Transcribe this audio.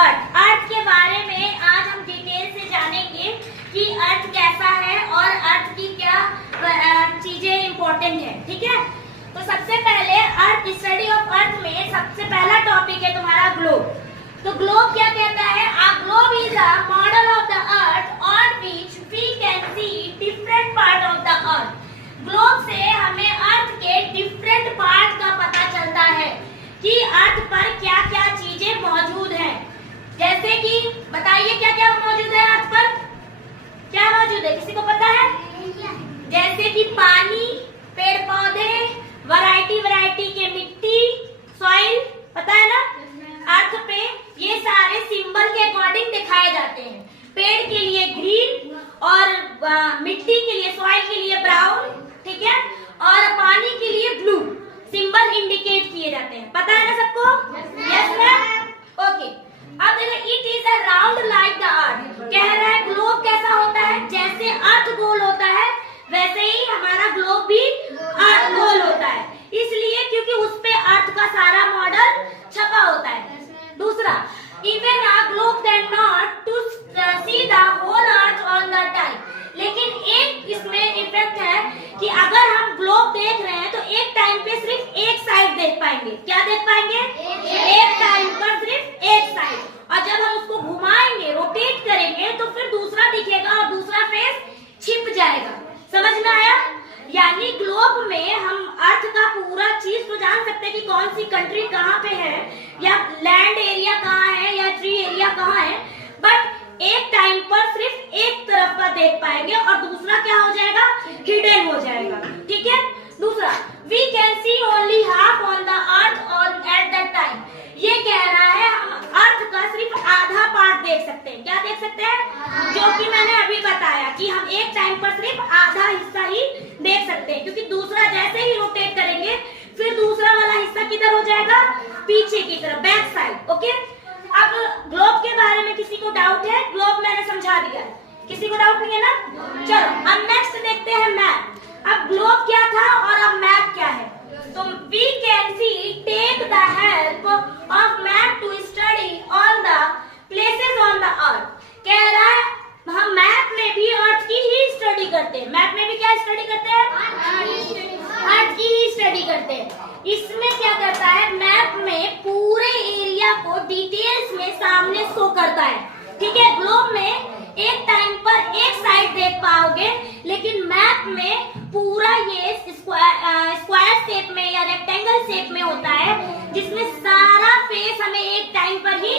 अर्थ के बारे में आज हम डिटेल से जानेंगे कि अर्थ कैसा है और अर्थ की क्या चीजें इम्पोर्टेंट है। ठीक है, तो सबसे पहले अर्थ स्टडी ऑफ अर्थ में सबसे पहला टॉपिक है तुम्हारा ग्लोब। तो ग्लोब क्या कहता है? A globe is a model of the earth on which we can see different part of the earth. Globe से हमें अर्थ के डिफरेंट पार्ट का पता चलता है कि अर्थ पर क्या क्या चीजें मौजूद हैं। जैसे कि बताइए क्या क्या मौजूद है अर्थ पर? क्या मौजूद है, किसी को पता है? जैसे कि पानी, पेड़ पौधे, वैरायटी के मिट्टी, सॉइल, पता है ना? अर्थ पे ये सारे सिंबल के अकॉर्डिंग दिखाए जाते हैं। पेड़ के लिए ग्रीन और मिट्टी के लिए, सॉइल के लिए ब्राउन, ठीक है, और पानी के लिए ब्लू सिंबल इंडिकेट किए जाते हैं। पता है ना सबको? Yes ma'am. ओके, अब देखो, it is a round like the earth. कह रहा है ग्लोब कैसा होता है? जैसे अर्थ गोल होता है वैसे ही हमारा ग्लोब भी गोल होता है, इसलिए क्योंकि उस पे अर्थ का सारा मॉडल छपा होता है। दूसरा, even a globe can not to see the whole earth on the time. लेकिन एक इसमें इफेक्ट है कि अगर हम ग्लोब देख रहे हैं तो एक टाइम पे सिर्फ एक साइड देख पाएंगे। क्या देख पाएंगे? एक टाइम पर सिर्फ एक साइड। और जब हम उसको घुमाएंगे, रोटेट करेंगे, तो फिर दूसरा दिखेगा और दूसरा फेस छिप जाएगा। समझ में आया? यानी ग्लोब में हम अर्थ का पूरा चीज तो जान सकते हैं कि कौन सी कंट्री कहाँ पे है, या लैंड एरिया कहाँ है, या ट्री एरिया कहाँ है, बट एक टाइम पर सिर्फ एक तरफ का देख पाएंगे और दूसरा क्या हो जाएगा? हिडन हो जाएगा। ठीक है। दूसरा, we can see only half on the earth on at the time. ये कह रहा है हम अर्थ का सिर्फ आधा पार्ट देख सकते हैं। क्या देख सकते हैं? जो कि मैंने अभी बताया कि हम एक टाइम पर सिर्फ आधा हिस्सा ही देख सकते हैं, क्योंकि दूसरा जैसे ही रोटेट करेंगे फिर दूसरा वाला हिस्सा किधर हो जाएगा? पीछे की तरफ, बैक साइड। ओके, अब ग्लोब के बारे में किसी को डाउट है? ग्लोब मैंने समझा दिया है, किसी को डाउट नहीं है ना? चलो अब नेक्स्ट देखते हैं मैप। अब ग्लोब क्या था और अब मैप क्या है? तो we can see take the help of map to study on the places on the earth. कह रहा है हम मैप में भी अर्थ की ही स्टडी करते हैं। मैप में भी क्या स्टडी करते हैं? अर्थ की ही स्टडी करते हैं। इसमें क्या करता है? मैप में पूरे एरिया को डिटेल्स में सामने शो करता है। ठीक है, ग्लोब में एक टाइम पर एक साइड देख पाओगे, लेकिन मैप में पूरा ये स्क्वायर शेप में या रेक्टेंगल शेप में होता है, जिसमें सारा फेस हमें एक टाइम पर ही